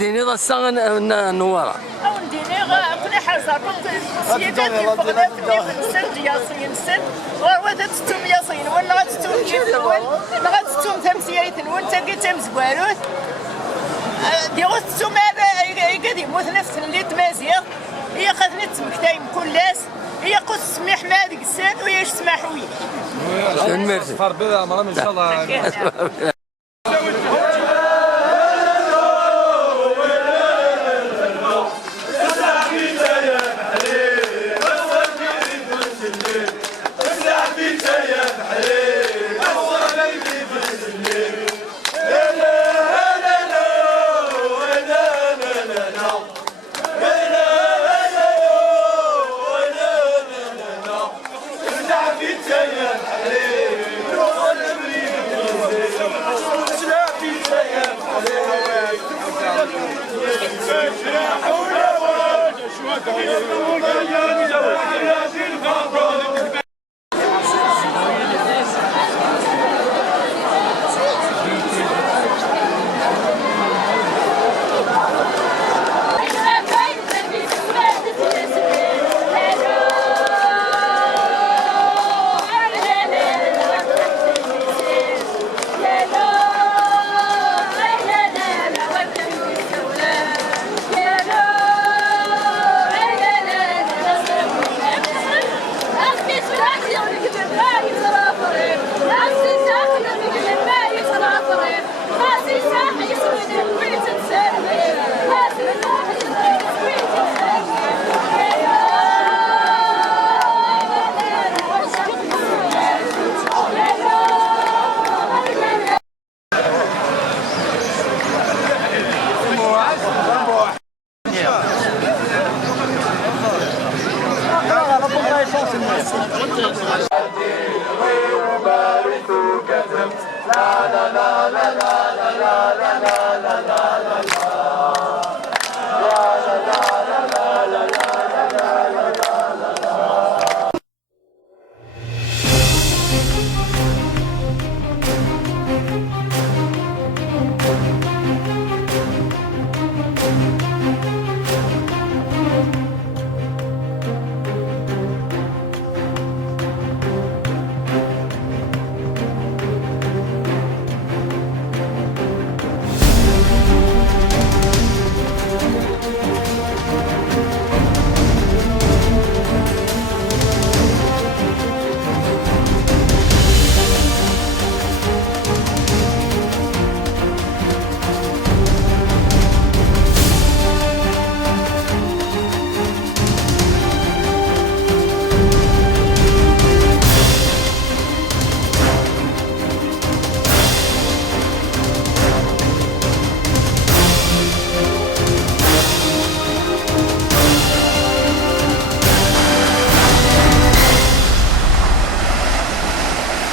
ديني ضسان نوارا او نديني كل حاجه سيدات الفقدات اللي نسل ياسين نسل وهذا تتم ياسين ولا غتتم كيف الاول لا غتتم تمسيات وانت كي زواروت ديرو تتم قاعد يموت نفس اللي تمازيغ هي خذني تمكتايم كلاس هي قص سميح مالك السان وياش سماحوي ميرسي فربي مرام ان شاء الله. Yeah.